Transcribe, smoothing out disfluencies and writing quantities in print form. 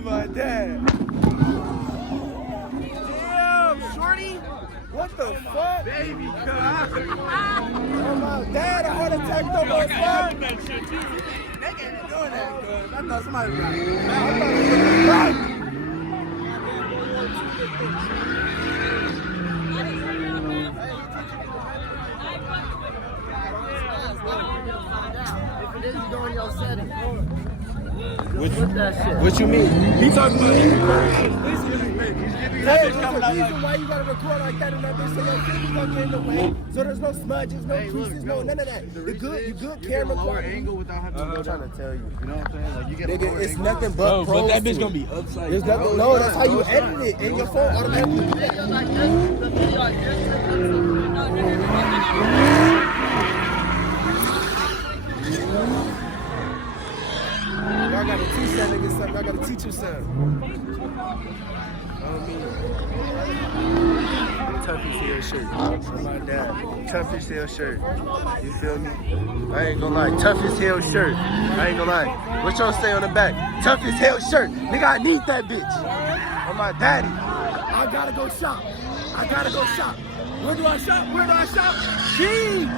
Oh my dad. Damn, shorty. What the fuck? Baby, God. Oh my dad, a heart attack though, boy. Fuck. They can't be doing that, cuz. I thought somebody was like, What you mean? He talking about that reason why you gotta record like that in that bitch so your fingers don't get in the way. So there's no smudges, no creases, no none of that. You good camera quality. Angle without having I'm trying to tell you. You know what I'm saying? Like you get Nigga, it's nothing but pros. But that bitch gonna be upside There's nothing. No, that's how you edit it. And your phone automatically do that. Y'all gotta teach that nigga something. I gotta teach you something. Tuffy's Hill shirt. Something like that. Tuffy's Hill shirt. You feel me? I ain't gonna lie. Tuffy's Hill shirt. I ain't gonna lie. What y'all say on the back? Tuffy's Hill shirt. Nigga, I need that bitch. On my daddy. I gotta go shop. I gotta go shop. Where do I shop? Where do I shop? Gee!